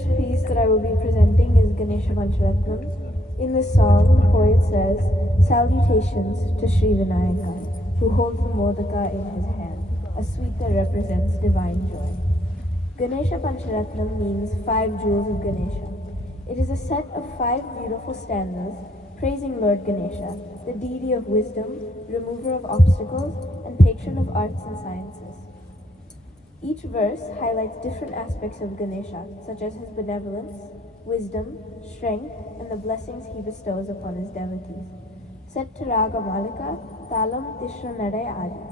first piece that I will be presenting is Ganesha Pancharatnam. In this song, the poet says, "Salutations to Sri Vinayaka, who holds the Modaka in his hand, a sweet that represents divine joy." Ganesha Pancharatnam means 5 jewels of Ganesha. It is a set of 5 beautiful stanzas praising Lord Ganesha, the deity of wisdom, remover of obstacles, and patron of arts and sciences. Each verse highlights different aspects of Ganesha, such as his benevolence, wisdom, strength, and the blessings he bestows upon his devotees. Set to Raga Malika, Talam Tishra Nadai Adi.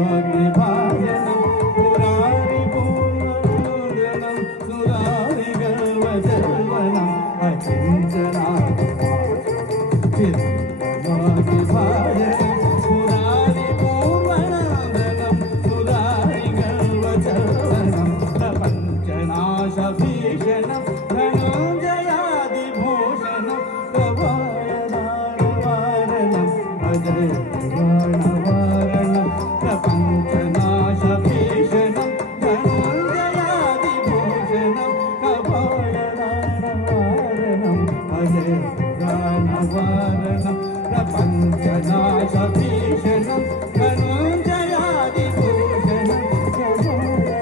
चिरमग्निभाजनं पुरारिपूर्णनन्दनं सुरारिगर्वजर्वनम् अचिन्तनादिभाजनं चिरमग्निभाजनं पुरारिपूर्णनन्दनं सुरारिगर्वजर्वनं प्रपञ्चनाशभीषणं धनञ्जयादिभूषणं प्रभयदानवारणं भजे ప్రపంచనాశభీషణం ధనుంజయాదిభూషణం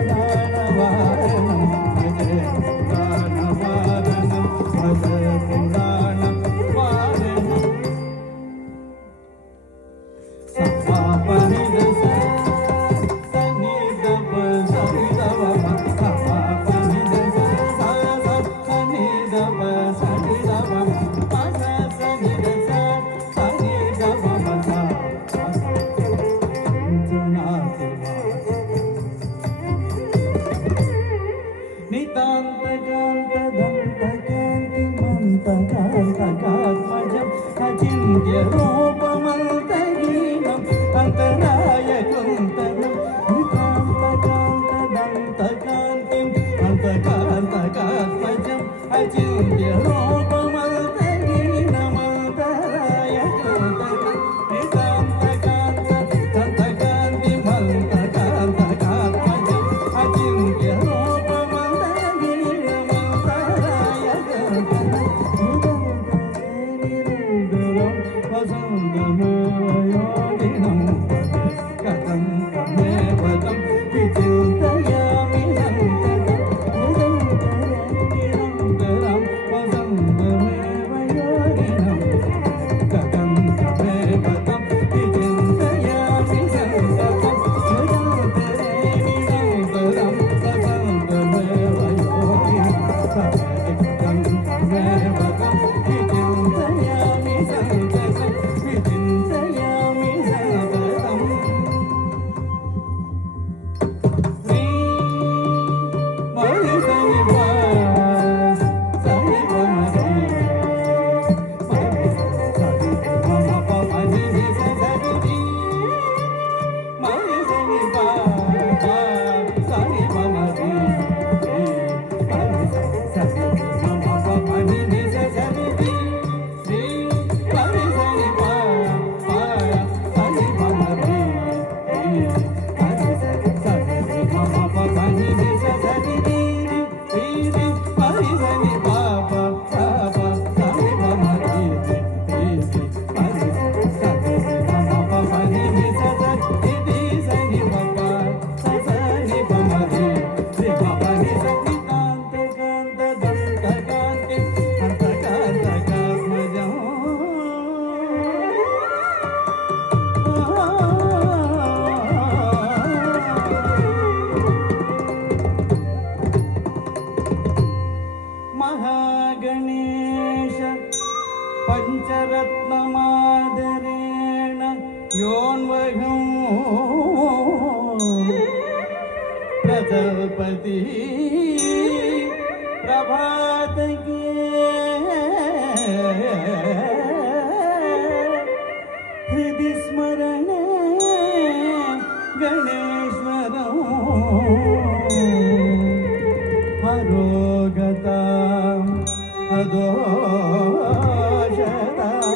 పురాణవారణం భజే పురాణవారణం భజే పురాణం వారణం సమాపనిద సన్నిధప సరిదవ సమాపనిద సన్నిధప సరిదవ నితాంతకాంతదంతకాంతిమంతకాంతకాత్మజం అచింత్య రూపమంతహీనం అంతరాయకుంతనం నితాంతకాంతదంతకాంతిం అంతకాంతకాత్మజం అచింత్య రూపమంతహీనం అంతరాయకుంతనం నితాంతకాంతదంతకాంతిం అంతకాంతకాత్మజం అచింత్య महागणेश पञ्चरत्नमादरेण योऽन्वहं प्रजल्पति प्रभातके हृदि स्मरणे गणेश्वरं हरोगताम् अदोषताम्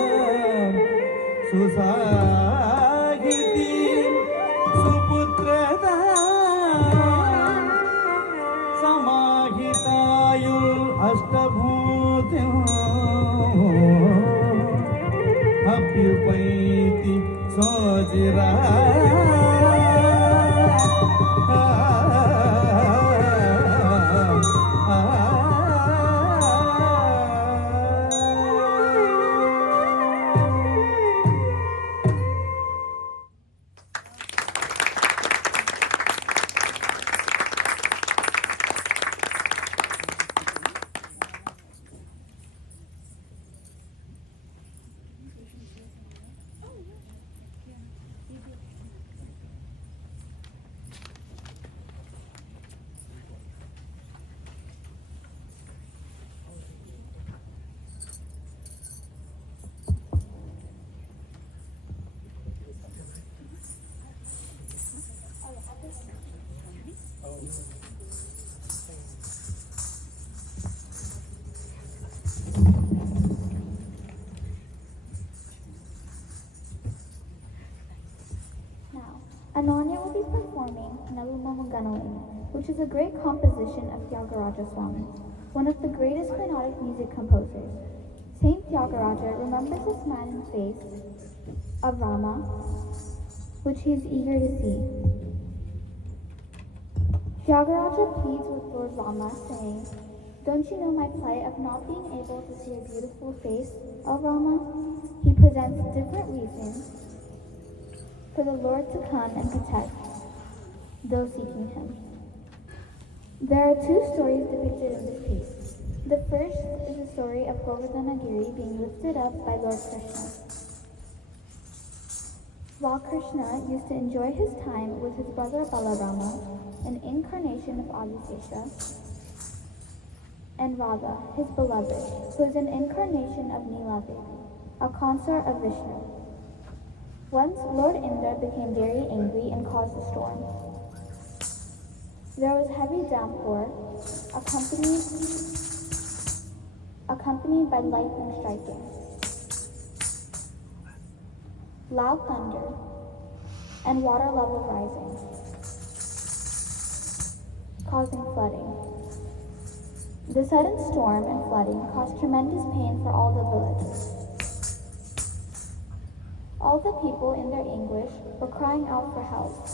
सुसाहितीं सुपुत्रताम् समाहितायुः अष्टभूतिम् अभ्युपैति सोजिरा Ananya will be performing Nalumamu Ganalini, which is a great composition of Tyagaraja Swami, one of the greatest Carnatic music composers. Saint Tyagaraja remembers the smiling face of Rama, which he is eager to see. Tyagaraja pleads with Lord Rama, saying, "Don't you know my plight of not being able to see a beautiful face, O Rama?" He presents different reasons for the Lord to come and protect those seeking him. There are two stories depicted in this piece. The first is the story of Govardhana Giri being lifted up by Lord Krishna. While Krishna used to enjoy his time with his brother Balarama, an incarnation of Adisesha, and Radha, his beloved, who is an incarnation of Neela Devi, a consort of Vishnu. Once Lord Indra became very angry and caused a storm. There was heavy downpour, accompanied by lightning striking, loud thunder, and water level rising, causing flooding. The sudden storm and flooding caused tremendous pain for all the villagers. All the people in their anguish were crying out for help.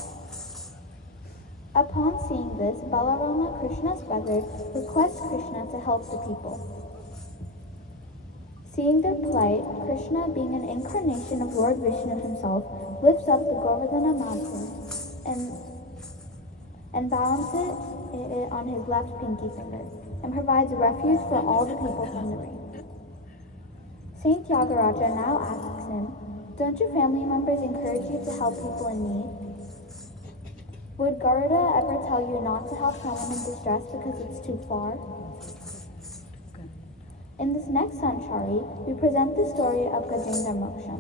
Upon seeing this, Balarama, Krishna's brother, requests Krishna to help the people. Seeing their plight, Krishna, being an incarnation of Lord Vishnu himself, lifts up the Govardhana mountain and balances it on his left pinky finger, and provides refuge for all the people from the rain. Saint Tyagaraja now asks him, "Don't your family members encourage you to help people in need? Would Garuda ever tell you not to help someone in distress because it's too far?" In this next Sanchari, we present the story of Gajendra Moksha,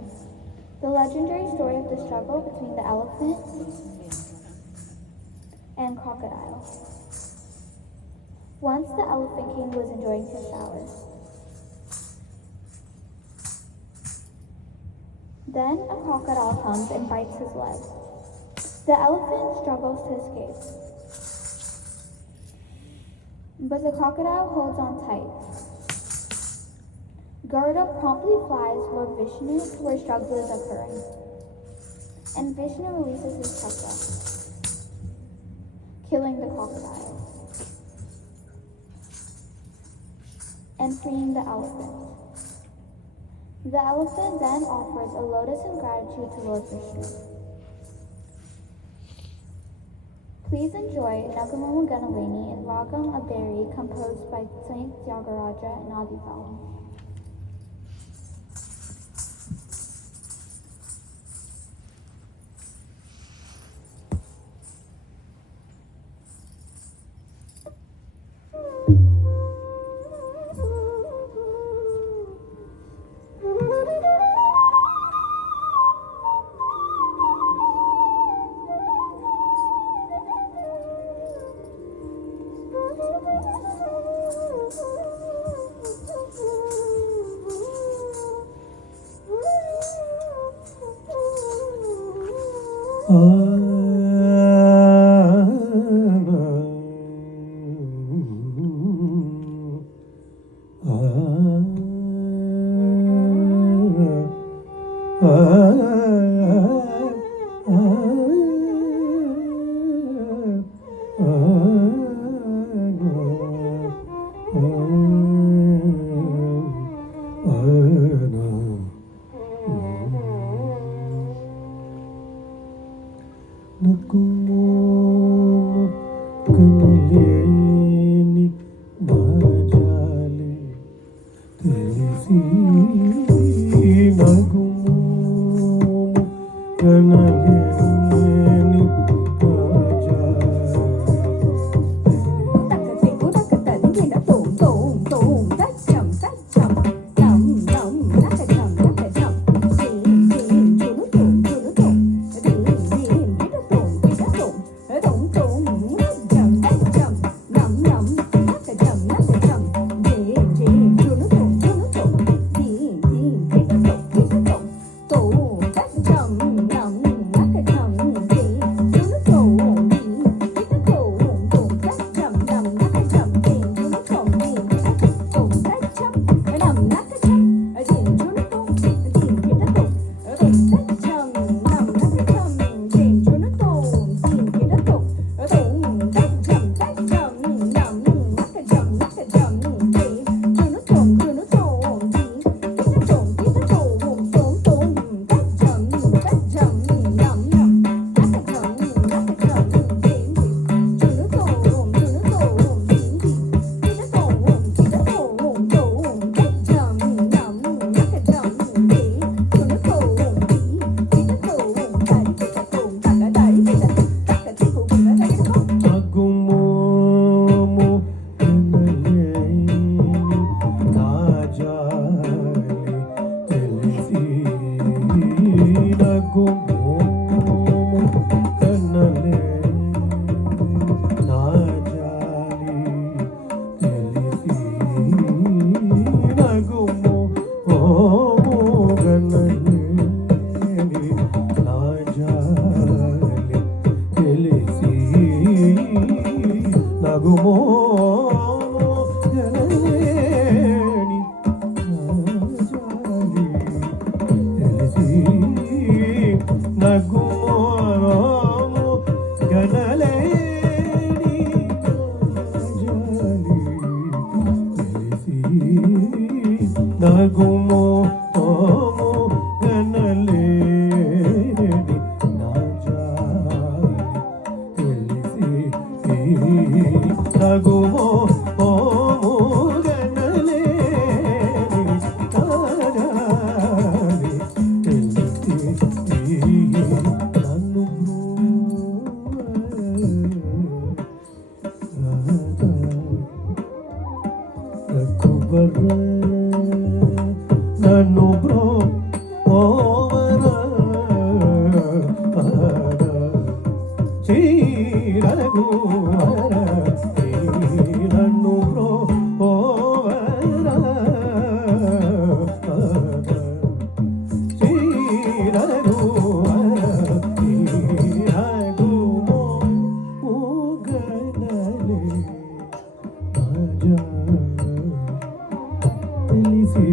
the legendary story of the struggle between the elephant and crocodile. Once the Elephant King was enjoying his shower. Then a crocodile comes and bites his leg. The elephant struggles to escape, but the crocodile holds on tight. Garuda promptly flies Lord Vishnu to where struggle is occurring, and Vishnu releases his chakra, killing the crocodile and freeing the elephant. The elephant then offers a lotus in gratitude to Lord Vishnu. Please enjoy Nagamamu Ganalini in Ragam Aberi, composed by Saint Tyagaraja and Adithalam. కనులేని బాజాలి తెలిసి నగుము కనలేని బాజాలి జాలి తెలిసి నగుమో గనలేని నా జాలి తెలిసి నగుమో గనలేని నా జాలి తెలిసి నగుమో తోము గనలేని నా జాలి తెలిసి నగుమో తోము గనలేని నా జాలి తెలిసి నన్ను నన్ను బ్రో ఓవర చీరగు నన్ను బ్రో ఓవర చీరగు చీరగు మూగనలే రాజా తెలిసి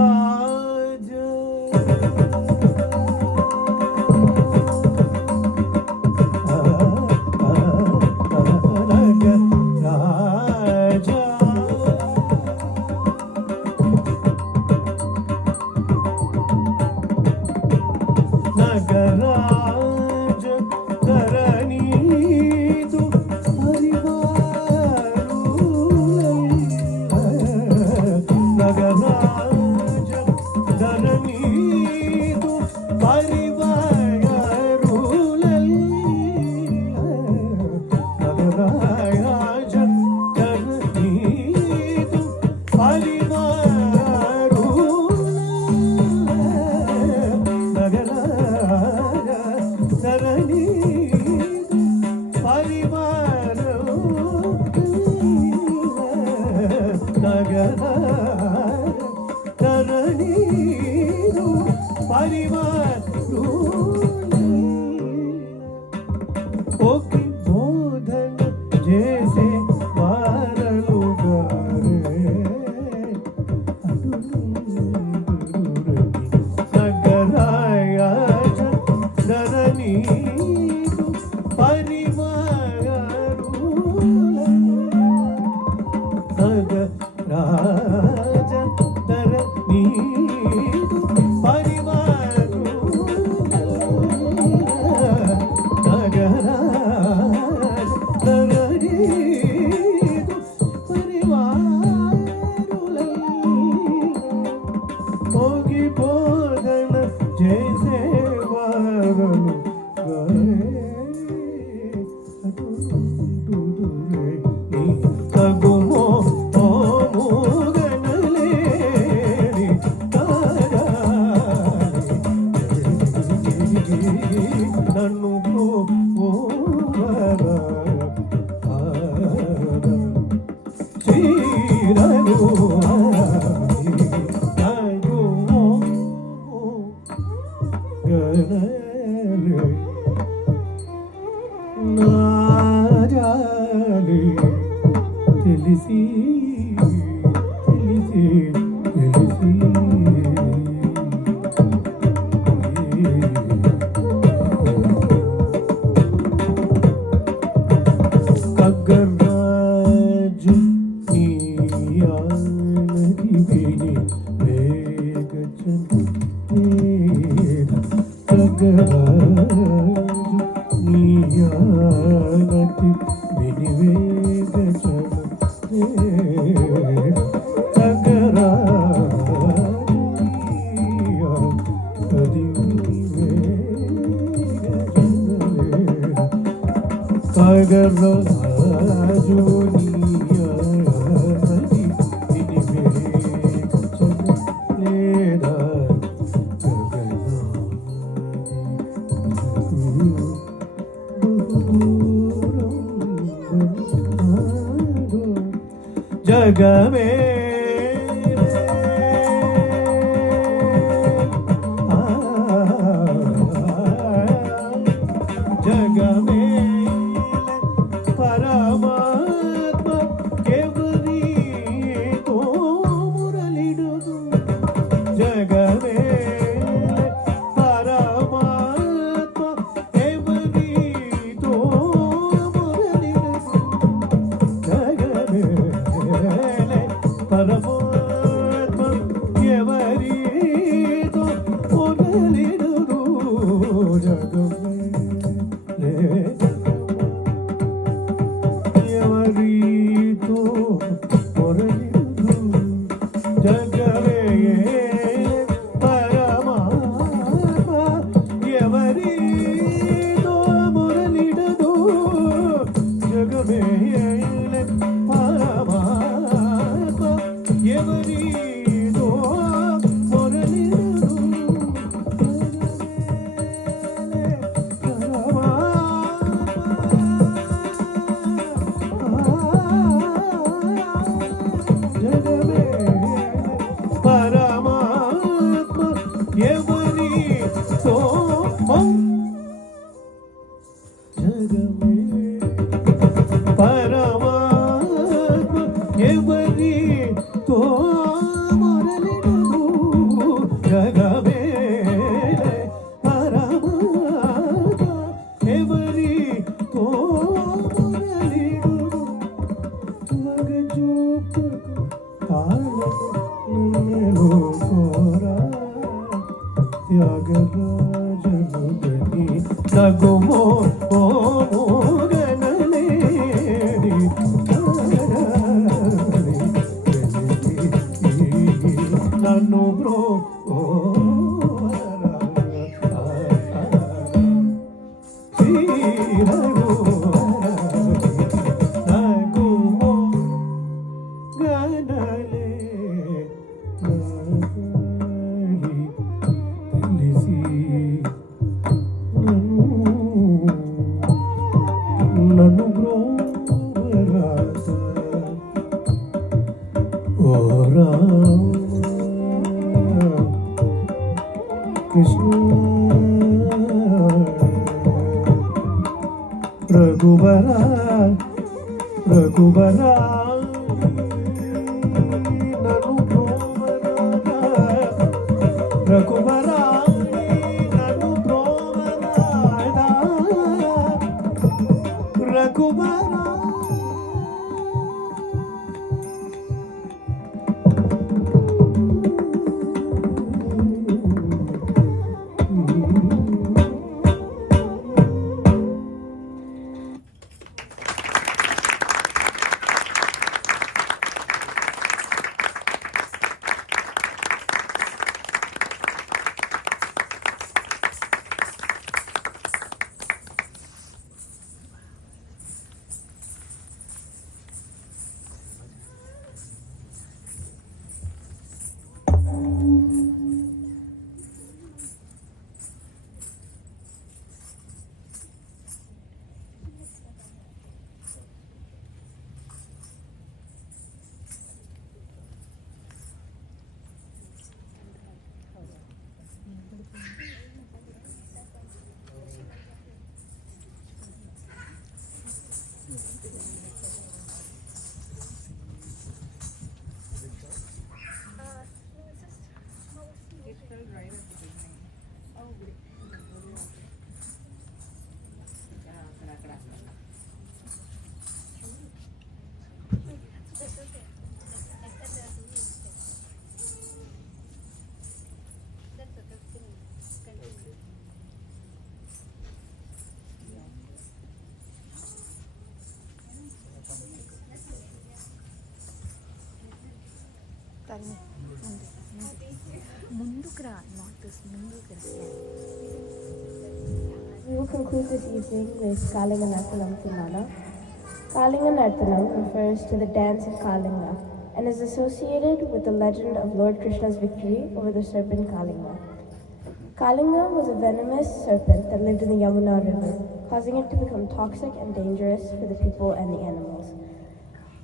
నగరాజ నగరాజ నగరాజ ధరణీదు నగరాజ ధరణీదు పరివారులల్ నగరాజ ధరణీదు ఓకే బోధన చేసే వారలుగారే నగరాజ ధరణీదు పరివారులల్ నగరాజ ధరణీదు ಹೋಗಿ ಬೋಧನ ಜೇಸೇವಾರನು ತಗುಮೋ ಓಮೋ ಗನಲೇರಿ ನನ್ನು ಓವರ ಚೀರನು నాజాలి తెలిసి తెలిసి తెలిసి కగ్గరాజు నీయానది విని వేగచను కగ్గరాజు నీయానది విని వేగచను కగ్గరాజు నీయానది విని వేగచను కగ్గరాజు నీయానది విని వేగచను లేదా గగనాది ಜಗವೇ ಜಗವೇ ಪರಮಾತ್ಮ ಕೆವರಿತೋ ಮುರಳಿಡುದು ಜಗವೇ ಪರಮಾತ್ಮ ಕೆವರಿತೋ ಮುರಳಿಡುದು ಜಗವೇ ಪರಮಾತ್ಮ ಕೆವರಿತೋ ಮುರಳಿಡುದು ಜಗವೇ ఎవరితో పొరలిడు జగవే పరమాత్మ ఎవరితో మొరలిడదు జగవే పరమాత్మ ఎవరితో మొరలిడదు జగమే పరమాత్మ ఎవరితో జగమే పరమాత్మ ఎవరితో మొరలిడును జగమే పరమాత్మ ఎవరితో మొరలిడును మగజూపుకు తాళను కోరా త్యాగరాజను గని తగుమో ఓ మోగనలేడి నన్ను బ్రో ఓ నగుమో గనలే తెలిసి నన్ను బ్రోరాత ఓ రామ కృష్ణ రఘువరా రఘువరా నన్ను బ్రోవరా రఘువరా నన్ను బ్రోవరా రఘువరా We will conclude this evening with Kalinga Narthanam Timana. Kalinga Narthanam refers to the dance of Kalinga and is associated with the legend of Lord Krishna's victory over the serpent Kalinga. Kalinga was a venomous serpent that lived in the Yamuna River, causing it to become toxic and dangerous for the people and the animals.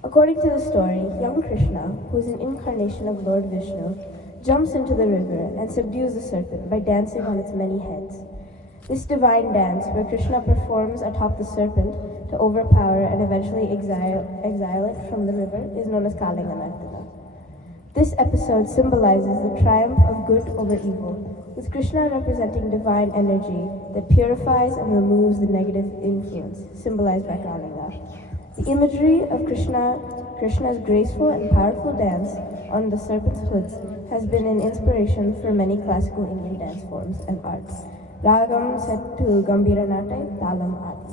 According to the story, young Krishna, who is an incarnation of Lord Vishnu, jumps into the river and subdues the serpent by dancing on its many heads. This divine dance, where Krishna performs atop the serpent to overpower and eventually exile it from the river, is known as Kalinga Nartaka. This episode symbolizes the triumph of good over evil, with Krishna representing divine energy that purifies and removes the negative influence, symbolized by Kalinga. The imagery of Krishna's graceful and powerful dance on the serpent's hoods has been an inspiration for many classical Indian dance forms and arts. Ragam set to Gambhira Natai, Talam Adi.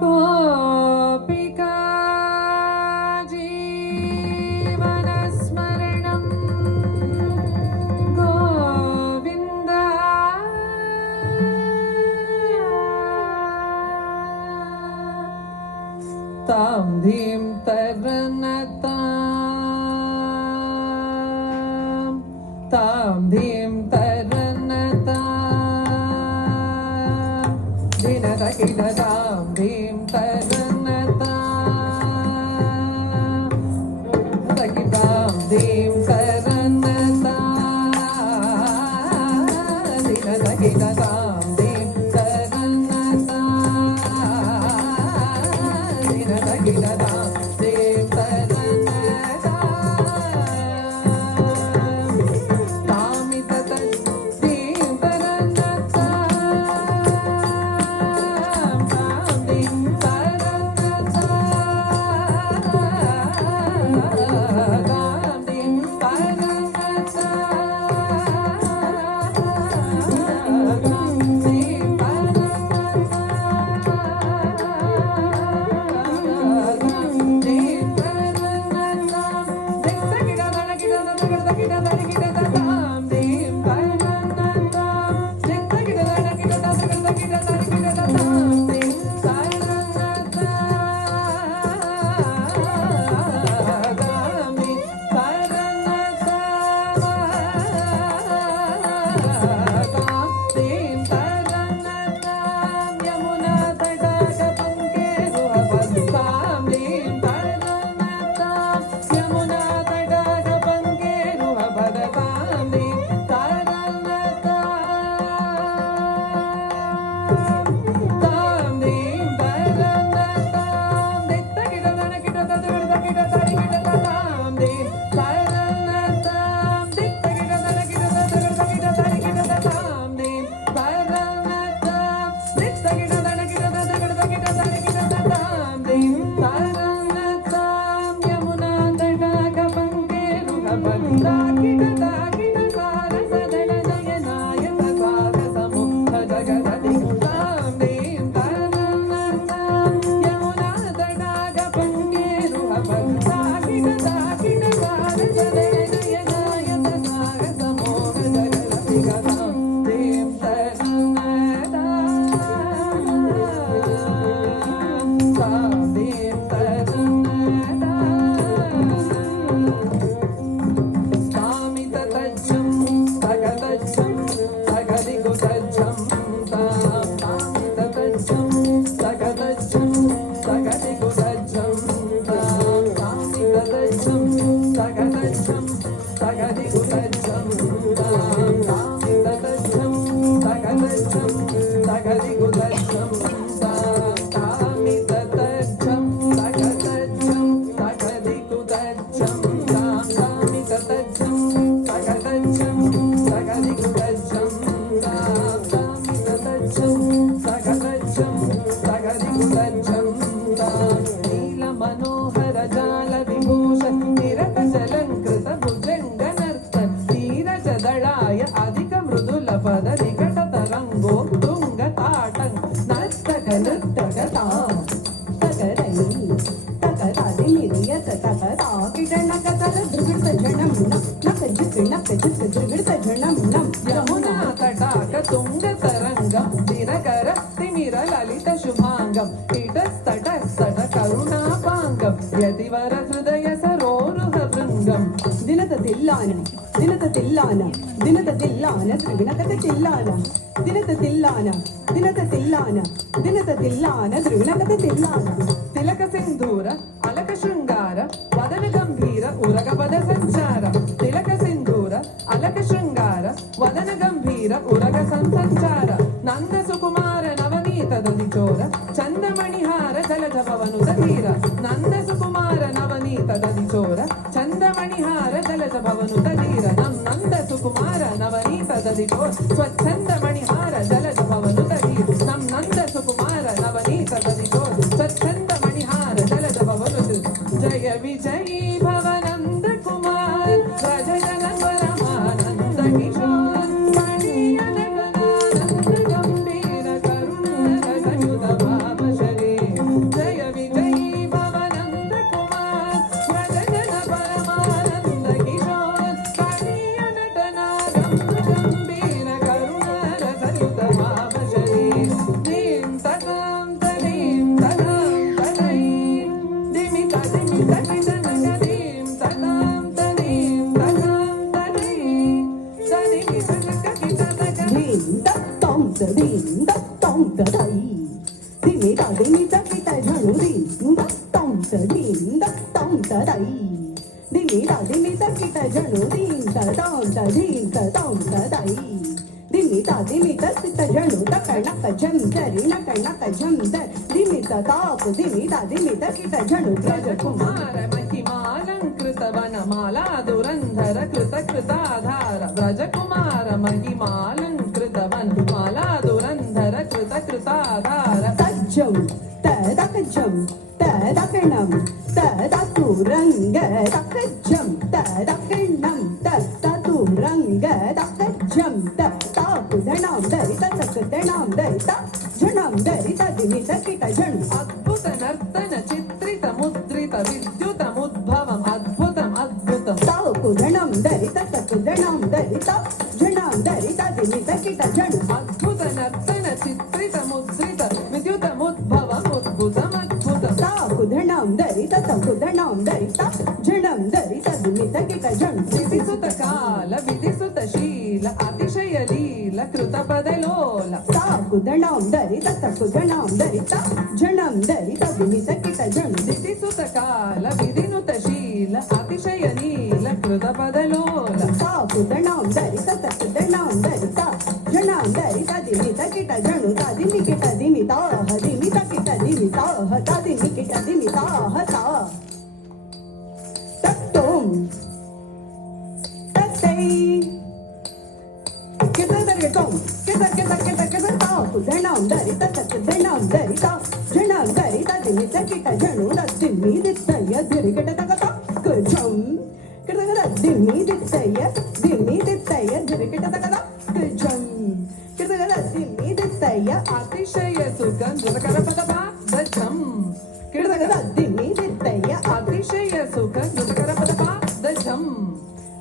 गोपिका जीवनस्मरणं गोविन्द तां धीं तरनतां तां धीं तरनतां दिनदकिदतां धीं तरनतां दकितां धीं तरनतां दिनदकिदतां धीं तरनतां दिनदकिदतां धीं दलाय अधिक मृदुल पद निकट జనం నం యమునా తటాక తుంగ తరంగం దినకర తిమిర లలిత శుభాంగం ఇటస్తట కరుణాపాంగం యతివర హృదయ సరోరుహ బృంగం దినత తిల్లాన దినత తిల్లాన దినత తిల్లాన త్రిగుణకత తిల్లాన దినత తిల్లాన దినత తిల్లాన దినత తిల్లాన త్రిగుణకత తిల్లాన తిలక సింధూర అలక శృంగార వదన గంభీర ఉరగ పద సంచార తిలక సింధూర అలక శృంగార వదన గంభీర ఉరగ సంచార నంద సుకుమార నవనీత దది చోర చందమణిహార జలజ భవను ధీర నంద సుకుమార నవనీత దది చోర చందమణిహార జలజ భవను ధీర నంద సుకుమార నవనీత దది చోర స్వచ్ఛంద మణిహార జలజ భవను ధీర నంద సుకుమార నవనీత దది చోర స్వచ్ఛంద మణిహార జలజ భవను జయ విజయీ భవనంద కుమార్ రజ జన పరమానంద కిశోర్ మణియనగనానంద గంభీర కరుణ రసయుత భావ శరీర జయ విజయీ భవనంద కుమార్ రజ జన పరమానంద కిశోర్ మణియనటనానంద గంభీర కరుణ రసయుత భావ శరీర దీం తదాం తదీం తదాం తదీం దిమిత దిమిత కిటనగదీం తదాం తదీం తదాం తదీం తదిమిత కిటనగ ధీం దత్తం తదీం దత్తం తదై దిమిత దిమిత కిట ఝణు దీం దత్తం తదీం దత్తం తదై దిమిత దిమిత కిట ఝణు దీం తదాం తదీం తదాం తదై దిమిత దిమిత కిట ఝణు తకణక ఝం జరి నకణక ఝం దర్ దిమిత తాపు దిమిత దిమిత కిట ఝణు వ్రజకుమార మహిమాలంకృత వనమాలా దురంధర కృత కృతాధార వ్రజకుమార మహిమాలంకృత వనమాలా దురంధర కృత కృతాధార తజ్జం తదకజం తదకణం తదతురంగ తకజం తదకణం తదతురంగ తకజం తతాకుదణం దరిత తకదణం దరిత జణం దరిత దిమిత కిట జణు అద్భుత నర్తన చిత్రిత ముద్రిత విద్యుతముద్భవం అద్భుతం అద్భుతం తాకుదణం దరిత తకుదణం దరిత జణం దరిత దిమిత కిట జణు అద్భుత నర్తన చిత్రిత ముద్రిత విద్యుతముద్భవం అద్భుతం అద్భుతం తాకుదణం దరిత తకుదణం దరిత జణం దరిత దిమిత కిట జణు విధిసుత కాల విధిసుత శీల అతిశయ లీల కృత పదలోల తాకుదణం దరిత తకుదణం దరిత జణం దరిత దిమిత కిట జణు విధిసుత కాల విధినుత శీల అతిశయ నీల కృత పదలోల తాకుదణం దరిత తకుదణం దరిత జణం దరిత దిమిత కిట జణు తదిమి కిట దిమితాహ దిమిత కిట దిమితాహ తదిమి కిట దిమితాహ తా తట్టోం తత్తై కిటదరిటోం కిట తాకుదణం దరిత తకుదణం దరిత జణం దరిత దిమిత కిట జణు రద్దిమి దిత్తయ్య దిరికిట తగత కుజం కిటదగద దిమ్మి దిత్తయ్య దిరికిట తగత కుజం కిటదగద దిమ్మి దిత్తయ్య అతిశయ సుఖం జులకర పదపాదజం కిటదగద దిమ్మి దిత్తయ్య అతిశయ సుఖం జులకర పదపాదజం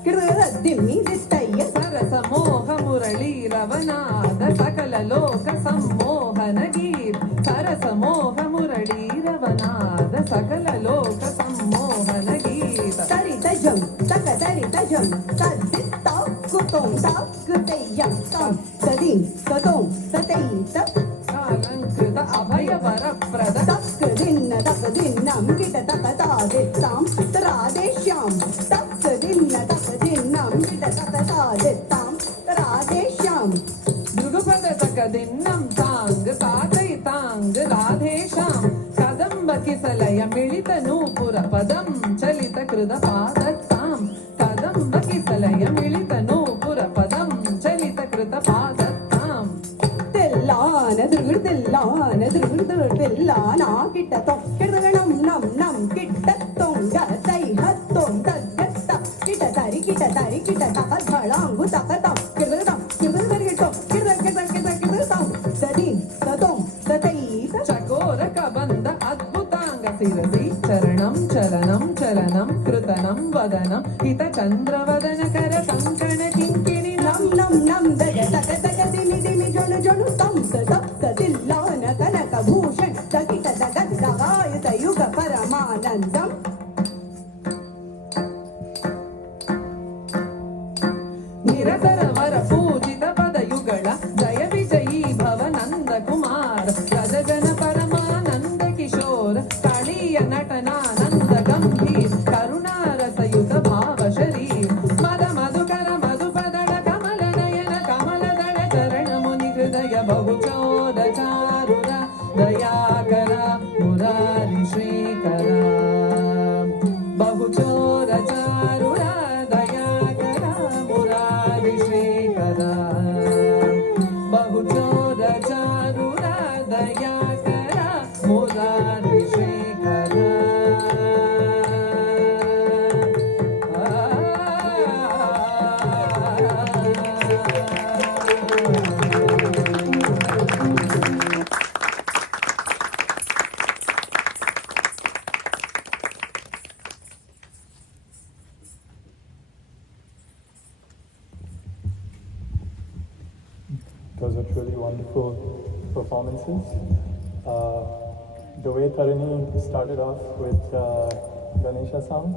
కిటదగద దిమ్మి దిత్తయ్య సరస మోహ మురళీ రవనాద సకల లోక సమ్మోహన గీర్ సరస మోహ మురళీ రవనాద సకల లోక సమ్మోహన గీత తరితజం తక తరితజం తద్దిత్తా కుతోం తాకుతయ్యం తం తదిం తతోం తతైత కాలంకృత అభయ వరప్రద తక్కదిన్న తకదిన్నం కిట తకతాదిత్తాం తరాదేశ్యాం తక్కదిన్న తకదిన్నం కిట తకతాదిత్తాం తరాదేశ్యాం దృగుపద తకదిన్నం తాంగ్ తాతై తాంగ్ రాధేశాం కదంబ కిసలయ మిళిత నూపుర పదం చలిత కృత పాదత్తాం కదంబ కిసలయ మిళిత నూపుర పదం చలిత కృత పాదత్తాం తెల్లాన దుర్గుడు తెల్లాన కిట్ట తొక్కిడగణం నం నం కిట్ట తొంగ తై హత్తొం తగ్గత్త కిట తరి కిట తక ధళాంగు తకతం కిడగతం కిడగరిగిటో కిడగతం తదీం తతోం తతైత చకోర కబంద అద్భుతాంగ శిరసి చరణం చలనం చలనం కృతనం వదనం హిత చంద్రవదన కర కంకణ కింకిణి ನಂ ನಂ ದಗ ತಗ ತಗ ದಿಮಿ ದಿಮಿ ಜೊಣು ಜೊಣು ತಂಸ ತಪ್ಸ ತಿಲ್ಲಾನ ಕನಕ ಭೂಷಣ ತಗಿಟ ದಗ ದಗಾಯತ ಯುಗ ಪರಮಾನಂದಂ ನಿರತರ ವರ ಪೂಜಿತ ಪದಯುಗಳ ಜಯ ವಿಜಯೀ ಭವ ನಂದ ಕುಮಾರ ರಜಜನ ಪರಮಾನಂದ ಕಿಶೋರ ಕಳಿಯ ನಟನಾನಂದ ಗಂಭೀರ್ ಕರುಣಾರಸಯುತ ಭಾವ ಶರೀರ್ ಮದ ಮಧುಕರ ಮಧುಪದಳ ಕಮಲ ನಯನ ಕಮಲದಳ ಚರಣ ಮುನಿ ಹೃದಯ ಬಹುಚೋರ ಚಾರುರ ದಯಾಕರ Murari Srikara ಬಹುಚೋರ ಚಾರುರ ದಯಾಕರ Murari Srikara ಬಹುಚೋರ ಚಾರುರ ದಯಾಕರ Murari Srikara Those were truly wonderful performances. The way Tarini started off with Ganesha song